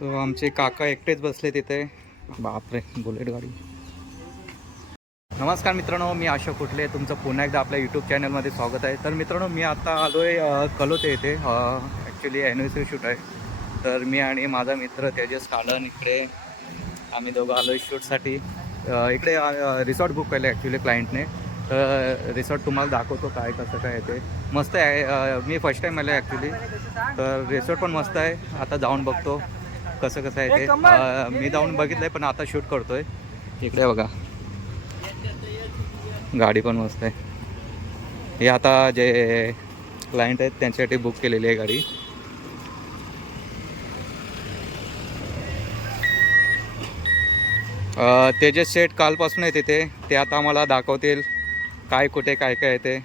So आमचे काका एकटेच बसले तिथे. बापरे बुलेट गाडी. नमस्कार मित्रांनो मी अशोक कुठले. तुमचं पुन्हा एकदा आपल्या यूट्यूब चॅनलमध्ये स्वागत आहे. तर मित्रांनो मी आता आलो आहे कलोते येथे. ॲक्च्युली ॲनिव्हर्सरी शूट आहे. तर मी आणि माझा मित्र तेजस कालन इकडे. आम्ही दोघं आलो आहे शूटसाठी इकडे रिसॉर्ट बुक केलं ॲक्च्युली क्लायंटने तर रिसॉर्ट तुम्हाला दाखवतो काय कसं काय ते. मस्त आहे. मी फर्स्ट टाईम आलं आहे ॲक्च्युली तर रिसॉर्ट पण मस्त आहे. आता जाऊन बघतो. कसं कसं आहे ते मी जाऊन बघितलं आहे पण आता शूट करतो आहे इकडे बघा. गाडी पण मस्त आहे. हे आता जे क्लायंट आहेत त्यांच्यासाठी बुक केलेली आहे गाडी. तेजस शेठ कालपासून आहे तिथे. ते आता आम्हाला दाखवतील काय कुठे काय काय आहे ते.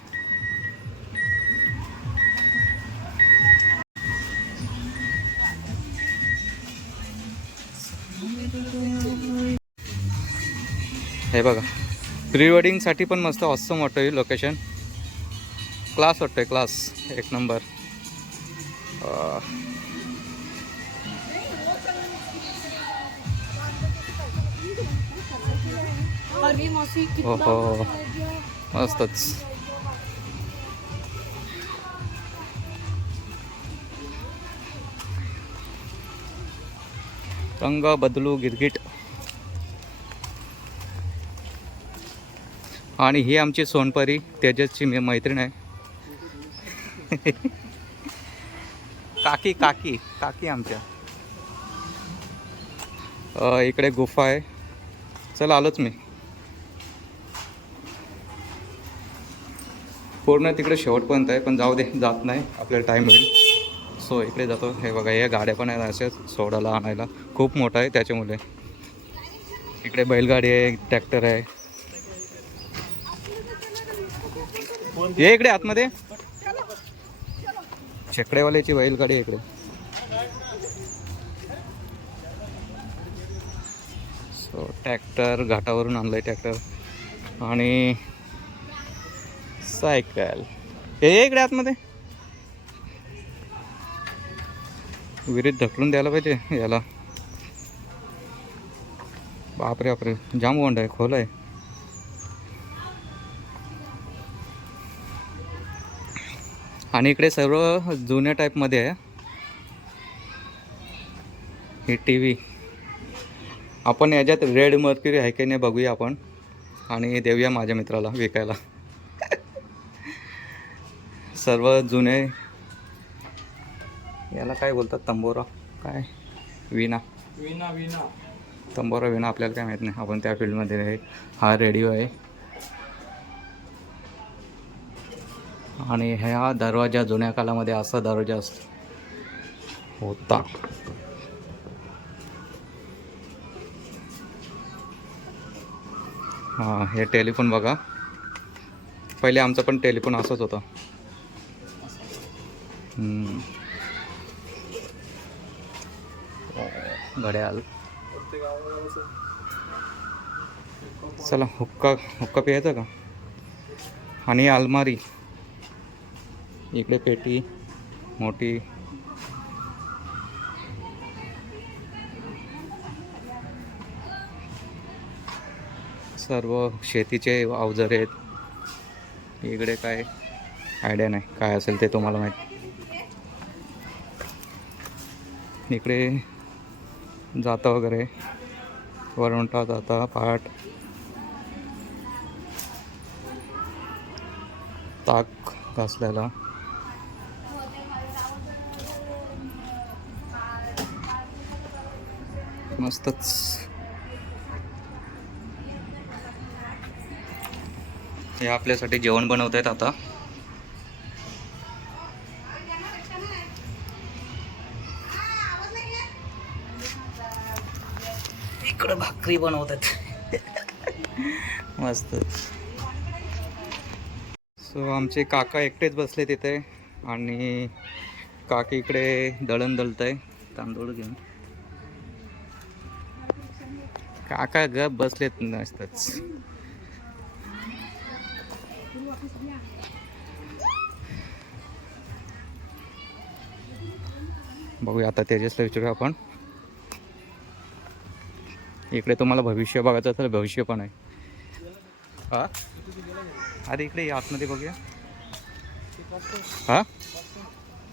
हे बघा. प्री वेडिंगसाठी पण मस्त ऑसम वाटतं लोकेशन क्लास वाटतं आहे क्लास एक नंबर हो हो ओहो. मस्तच. रंग बदलू गिरगिट. आणि ही आमची सोनपरी तेजसची मी मैत्रीण आहे. काकी काकी काकी आमच्या. इकडे गुफा आहे. चल आलोच मी. पूर्ण तिकडे शेवटपर्यंत आहे पण जाऊ दे जात नाही. आपल्याला टाईम होईल सो इकडे जातो. हे बघा या गाड्या पण आहेत असेच सोडायला आणायला. खूप मोठा आहे त्याच्यामुळे. इकडे बैलगाडी आहे ट्रॅक्टर आहे. ये इकडे आतमध्ये. शेकडेवाल्याची बैलगाडी आहे इकडे. सो ट्रॅक्टर घाटावरून आणलंय ट्रॅक्टर आणि सायकल हे ये इकडे आतमध्ये. विहिरीत ढकलून द्यायला पाहिजे याला. बापरे बापरे. जाम वंड आहे खोल आहे. आणि इकडे सर्व जुन्या टाईपमध्ये आहे. ही टी व्ही आपण याच्यात रेड मर्क्युरी आहे की नाही बघूया आपण. आणि देऊया माझ्या मित्राला विकायला. सर्व जुने. याला काय बोलतात? तंबोरा? काय? विना विना विना तंबोरा विना आपल्याला काय माहीत नाही. आपण त्या फील्डमध्ये हा रेडिओ आहे. आणि ह्या दरवाजा जुन्या काळामध्ये असा दरवाजा असतो. होता. हां हे टेलिफोन बघा. पहिले आमचं पण टेलिफोन असंच होतं. घड्याल चला हुक्का हुक्का प्यायचा का? आणि अलमारी. इकडे पेटी मोठी. सर्व शेतीचे अवजार आहेत. इकडे काय आयडिया नाही. काय असेल ते तुम्हाला माहीत. इकडे जाता वगैरे. वरवंटा जाता पाट. ताक घासलेला. मस्तच. हे आपल्यासाठी जेवण बनवत आहेत आता. इकडं भाकरी बनवतात. मस्त. सो आमचे काका एकटेच बसले तिथे आणि काकी इकडे दळण दळत आहे तांदूळ घेऊन. काका गप बसलेत नसतच. बघूया आता तेजसला विचारूया आपण. इकडे तुम्हाला भविष्य बघायचं असेल भविष्य पण आहे. हा? अरे इकडे आतमध्ये बघूया. हा?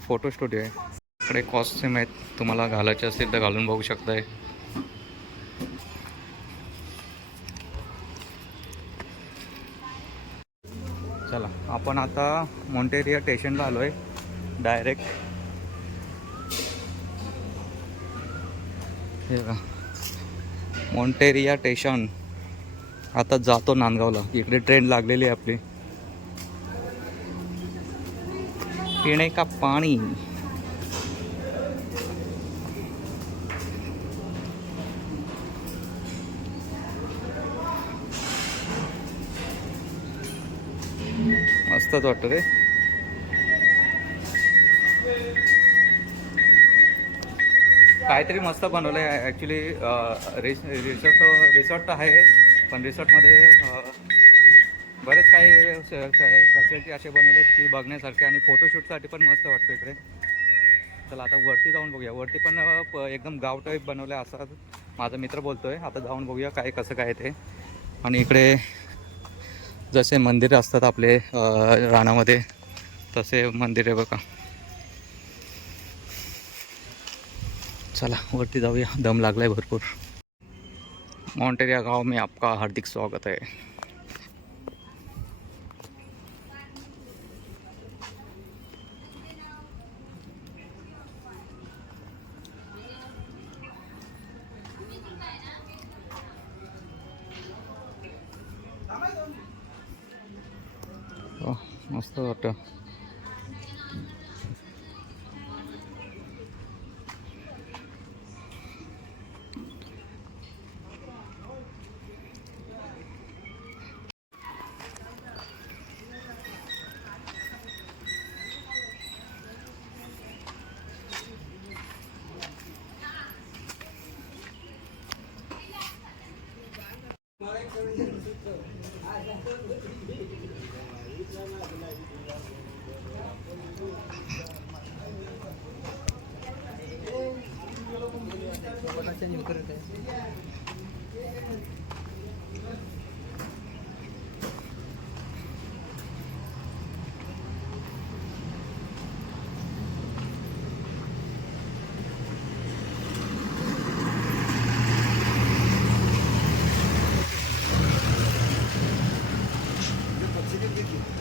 फोटो स्टुडिओ आहे. इकडे कॉस्ट्युम आहेत तुम्हाला घालायचे असतील तर घालून बघू शकताय. आपण आता मोंटेरिया स्टेशनला आलो आहे डायरेक्ट हे का मोंटेरिया स्टेशन आता जातो नांदगावला. इकडे ट्रेन लागलेली आहे आपली. पिणे का पाणी? असतात वाटतं रे. काहीतरी मस्त बनवलं आहे ॲक्च्युली रिस रिसॉर्ट रिसॉर्ट तर आहे पण रिसॉर्टमध्ये बरेच काही फॅसिलिटी असे बनवले की बघण्यासारखे आणि फोटोशूटसाठी पण मस्त वाटतं इकडे. चला आता वरती जाऊन बघूया. वरती पण एकदम गाव टाईप बनवलं आहे असं माझा मित्र बोलतोय. आता जाऊन बघूया काय कसं काय ते. आणि इकडे जसे मंदिरं असतात आपले रानामध्ये तसे मंदिर आहे बघा. चला वरती जाऊया. दम लागलाय भरपूर. मॉन्टेरिया गाव में आपका हार्दिक स्वागत आहे তো মস্ত একটা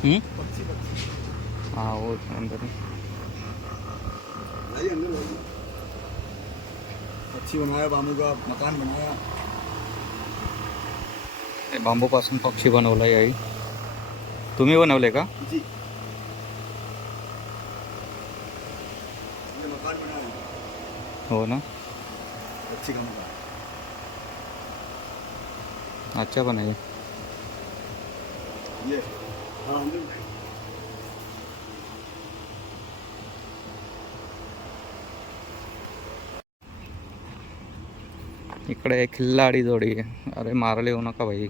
हम्म? हाँ वो अंदर है। भाई पक्षी बनाया बामू का मकान बनाया। हे बांबूपासून पक्षी बनवला आई. तुम्ही बनवले का? जी. मकान बनाया. हो ना? पक्षी का मकान? अच्छा बनाए ये. हाँ इकडे खिल्लाडी जोडी. अरे मारले येऊ नका भाई.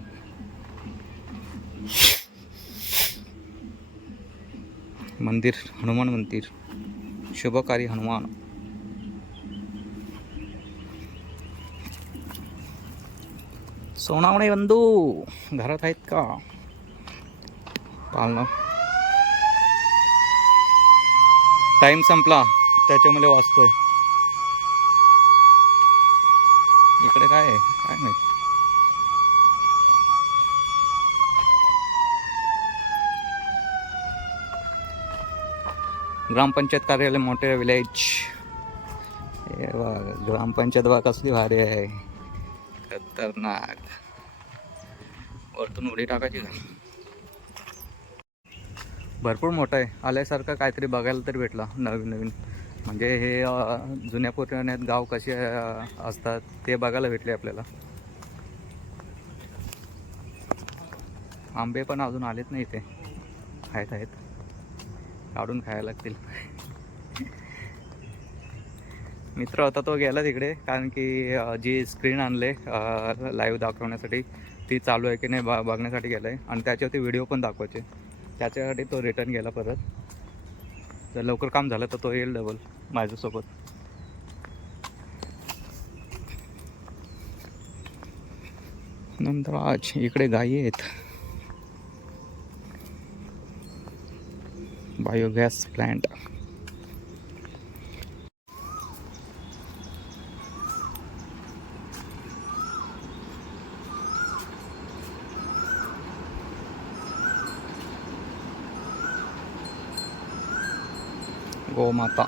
मंदिर हनुमान मंदिर. शुभकारी हनुमान. सोनावणे बंधू घरात आहेत का? पालन टाइम संपला. त्याच्यामुळे वाचतोय. इकडे काय आहे? काय माहीत? ग्रामपंचायत कार्यालय मोठे विलेज हे बघ ग्रामपंचायत बघ कसली भारी आहे. खतरनाक. वरतून उडी टाकायची भरपूर मोठं आहे. आल्यासारखं काहीतरी बघायला तरी भेटला नवीन नवीन म्हणजे हे जुन्या पुराण्यात गाव कसे असतात ते बघायला भेटले आपल्याला. आंबे पण अजून आलेत नाही इथे. आहेत आहेत. काढून खायला लागतील. मित्र होता तो गेला तिकडे कारण की जी स्क्रीन आणले लाईव्ह दाखवण्यासाठी ती चालू आहे की नाही बा बघण्यासाठी गेलं आहे आणि त्याच्यावरती व्हिडिओ पण दाखवायचे. त्याच्यासाठी तो रिटर्न गेला परत. जर लवकर काम झालं तर तो येईल डबल माझ्यासोबत. नंतर आज इकडे गायी आहेत. बायोगॅस प्लांट गोमाता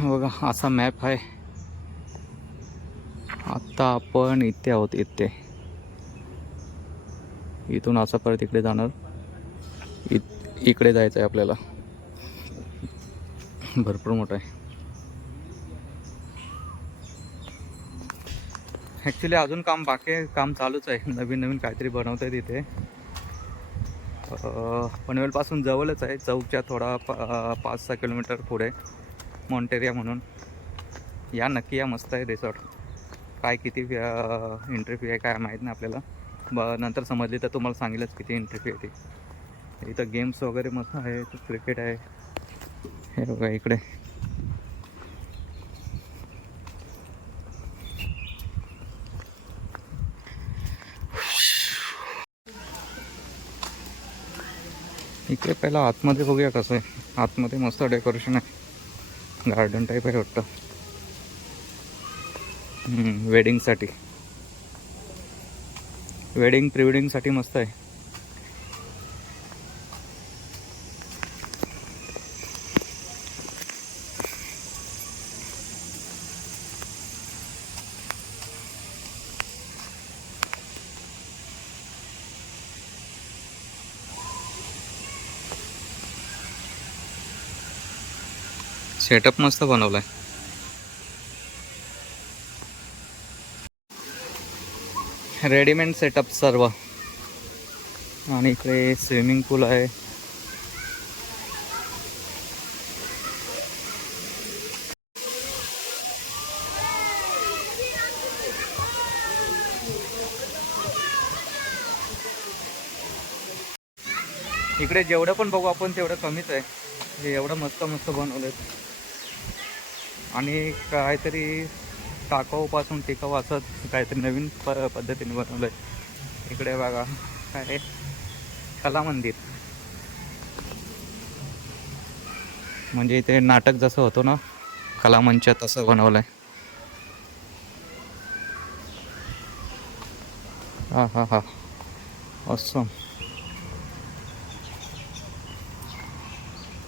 बघा असा मॅप आहे. आता आपण इथे आहोत इथे. इथून असं परत इकडे जाणार. इकडे जायचं आहे आपल्याला. भरपूर मोठा आहे. ॲक्च्युली अजून काम बाकी आहे काम चालूच आहे. नवीन नवीन काहीतरी बनवत आहे तिथे पनवेलपासून जवळच आहे. चौकच्या थोडा पा पाच सहा किलोमीटर पुढे. मॉन्टेरिया म्हणून. या नक्की या मस्त आहे रिसॉर्ट काय किती एंट्री फी आहे काय माहीत नाही आपल्याला. ब नंतर समजली तर तुम्हाला सांगेलच किती एंट्री फी आहे ती. इथं गेम्स वगैरे मस्त आहे क्रिकेट आहे. हे बघा इकडे. इकडे पहिला आतमध्ये बघूया कसं आहे. आतमध्ये मस्त डेकोरेशन आहे. गार्डन टाईप आहे वाटतं. वेडिंगसाठी वेडिंग प्री वेडिंगसाठी मस्त आहे. सेटअप मस्त बनवलाय. रेडीमेड सेटअप सर्व. आणि इकडे स्विमिंग पूल आहे. इकडे जेवढं पण बघू आपण तेवढं कमीच आहे. हे एवढं मस्त मस्त बनवलं आणि काहीतरी टाकाऊपासून टिकाऊ असं काहीतरी नवीन प पद्धतीने बनवलं आहे इकडे बघा काय आहे? कला मंदिर. म्हणजे इथे नाटक जसं होतं ना कलामंच तसं बनवलं आहे हा हा हा. असं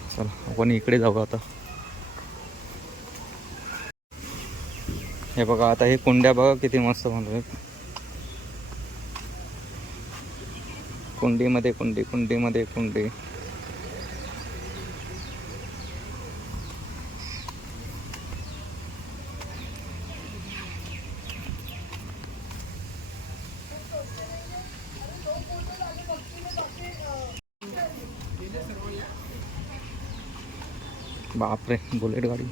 चला आपण इकडे जाऊ आता. हे बघा आता हे कुंड्या बघा किती मस्त बनवले कुंडीमध्ये कुंडी कुंडीमध्ये कुंडी. बापरे बुलेट गाडी.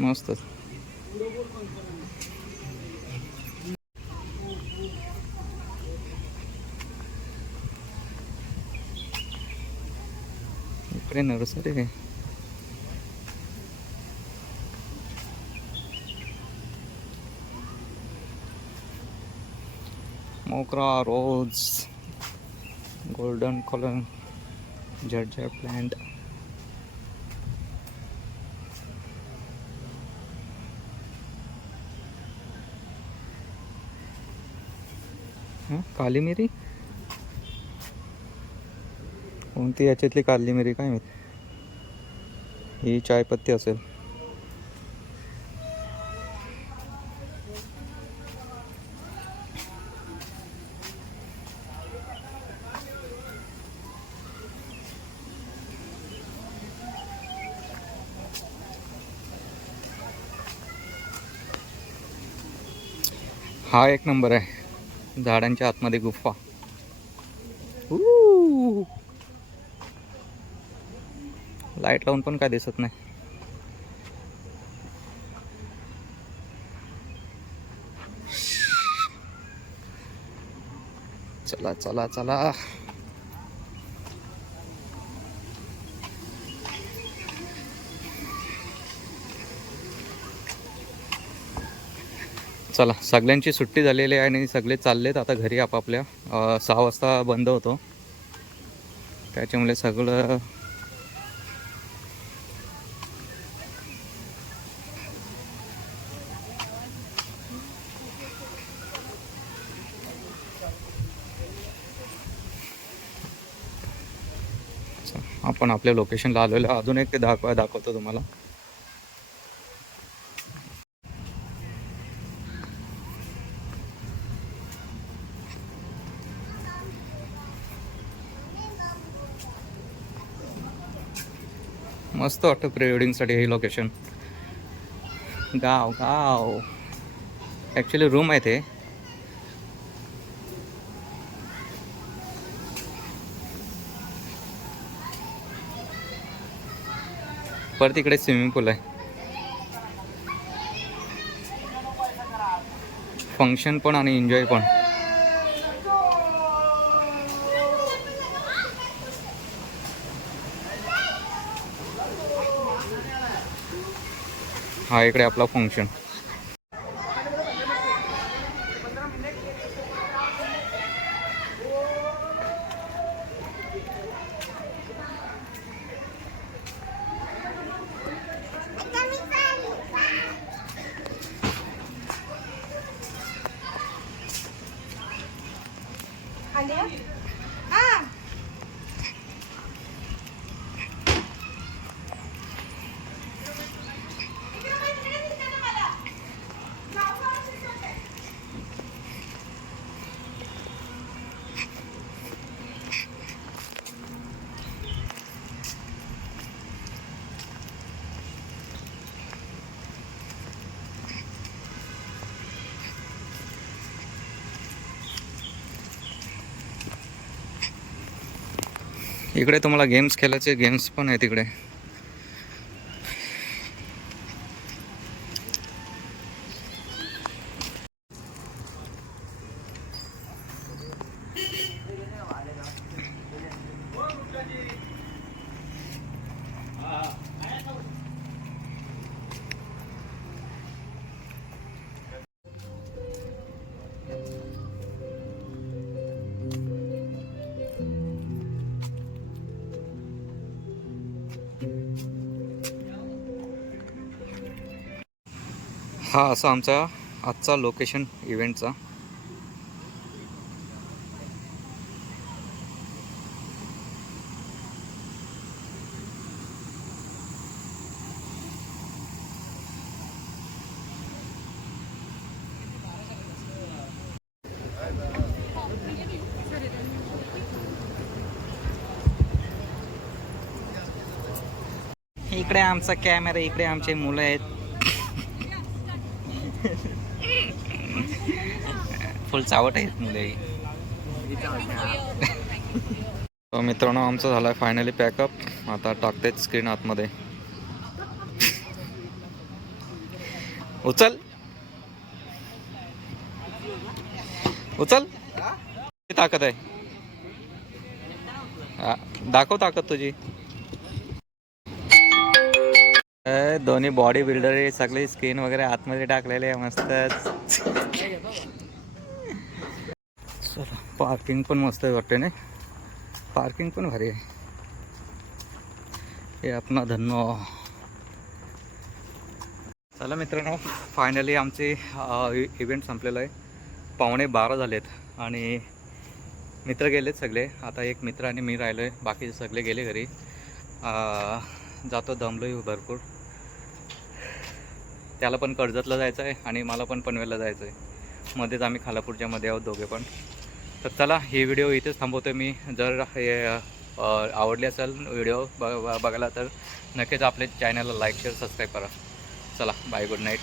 मस्त. इकडे नर्सरी आहे. मोगरा रोज गोल्डन कलर जर्जर प्लांट काली मिरी कोणती याच्यातली काली मिरी काय माहीत? ही चायपत्ती असेल. हा एक नंबर आहे. झाडांच्या आतमध्ये गुफा. लाइट लावून पण काय दिसत नाही. चला चला चला. चला सगळ्यांची सुट्टी झालेली आहे आणि सगळे चाललेत. आता घरी आपापल्या सहा वाजता बंद होतो. त्याच्यामुळे सगळं आपण आपल्या लोकेशनला आलेलो अजून एक ते दाखवा दाखवतो तुम्हाला. मस्त वाटतं प्री वेडिंगसाठी हे लोकेशन गाव गाव. ॲक्च्युली रूम आहे ते. परत इकडे स्विमिंग पूल आहे. फंक्शन पण आणि एन्जॉय पण. हा इकडे आपला फंक्शन इकडे तुम्हाला गेम्स खेळायचे गेम्स पण आहेत इकडे. हा असा आमचा आजचा लोकेशन इव्हेंटचा इकडे आमचा कॅमेरा इकडे आमचे मुलं आहेत. फुल चावट आहेत मुले. तर मित्रांनो आमचं झालं आहे फायनली पॅकअप आता टाकतेच स्क्रीन आतमध्ये. उचल. उचल. ताकद आहे? दाखव ताकद तुझी. दोन्ही बॉडी बिल्डर सगळी स्किन वगैरे आतमध्ये टाकलेले आहे मस्तच चला पार्किंग पण मस्त आहे वाटते नाही? पार्किंग पण भारी आहे. हे आपला धन्नो. चला मित्रांनो फायनली आमचे इव्हेंट संपलेलं आहे. पावणे बारा झालेत आणि मित्र गेलेत सगळे. आता एक मित्र आणि मी राहिलो आहे बाकीचे सगळे गेले घरी. जातो दमलोय भरपूर. त्याला पण कर्जतला जायचं आहे आणि मला पण पनवेलला जायचं आहे मध्येच आम्ही खालापूरच्या मध्ये आहोत दोघे पण. तर चला ही व्हिडिओ इथेच थांबवतो मी. जर हे आवडले आवडली असेल व्हिडिओ ब बघायला तर नक्कीच आपल्या चॅनलला लाईक शेअर सबस्क्राईब करा. चला बाय गुड नाईट